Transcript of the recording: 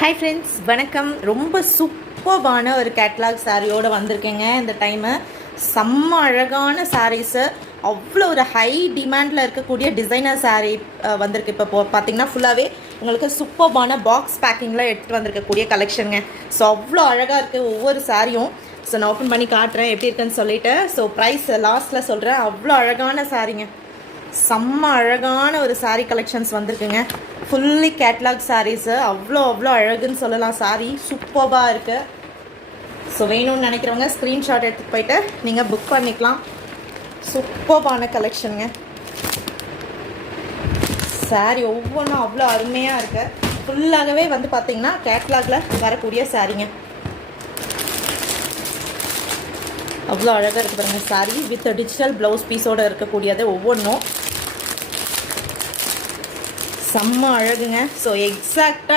Hi friends, வணக்கம். ரொம்ப சூப்பர்பான ஒரு கேட்லாக் சாரியோடு வந்திருக்கேங்க. இந்த டைமு செம்ம அழகான சாரீஸு, அவ்வளோ ஒரு ஹை டிமாண்டில் இருக்கக்கூடிய டிசைனர் சாரீ வந்திருக்கு. இப்போ பார்த்தீங்கன்னா ஃபுல்லாகவே உங்களுக்கு சூப்பர்பான பாக்ஸ் பேக்கிங்கில் எடுத்துகிட்டு வந்திருக்கக்கூடிய கலெக்ஷனுங்க. ஸோ அவ்வளோ அழகாக இருக்குது ஒவ்வொரு சாரியும். ஸோ நான் ஓப்பன் பண்ணி காட்டுறேன் எப்படி இருக்குன்னு சொல்லிவிட்டு. ஸோ ப்ரைஸ் லாஸ்ட்டில் சொல்கிறேன். அவ்வளோ அழகான சாரீங்க, செம்ம அழகான ஒரு சாரீ கலெக்ஷன்ஸ் வந்திருக்குங்க. ஃபுல்லி கேட்லாக் சாரீஸு, அவ்வளோ அழகுன்னு சொல்லலாம். சாரீ சூப்பராக இருக்குது. ஸோ வேணும்னு நினைக்கிறவங்க ஸ்க்ரீன்ஷாட் எடுத்துகிட்டு போயிட்டு நீங்கள் புக் பண்ணிக்கலாம். சூப்பரான கலெக்ஷனுங்க. சாரீ ஒவ்வொன்றும் அவ்வளோ அருமையாக இருக்குது. ஃபுல்லாகவே வந்து பார்த்திங்கன்னா கேட்லாகில் வரக்கூடிய சாரீங்க. அவ்வளோ அழகாக இருக்குது பாருங்கள். சாரீ வித் டிஜிட்டல் ப்ளவுஸ் பீஸோடு இருக்கக்கூடியது ஒவ்வொன்றும் செம்ம அழகுங்க. ஸோ எக்ஸாக்டாக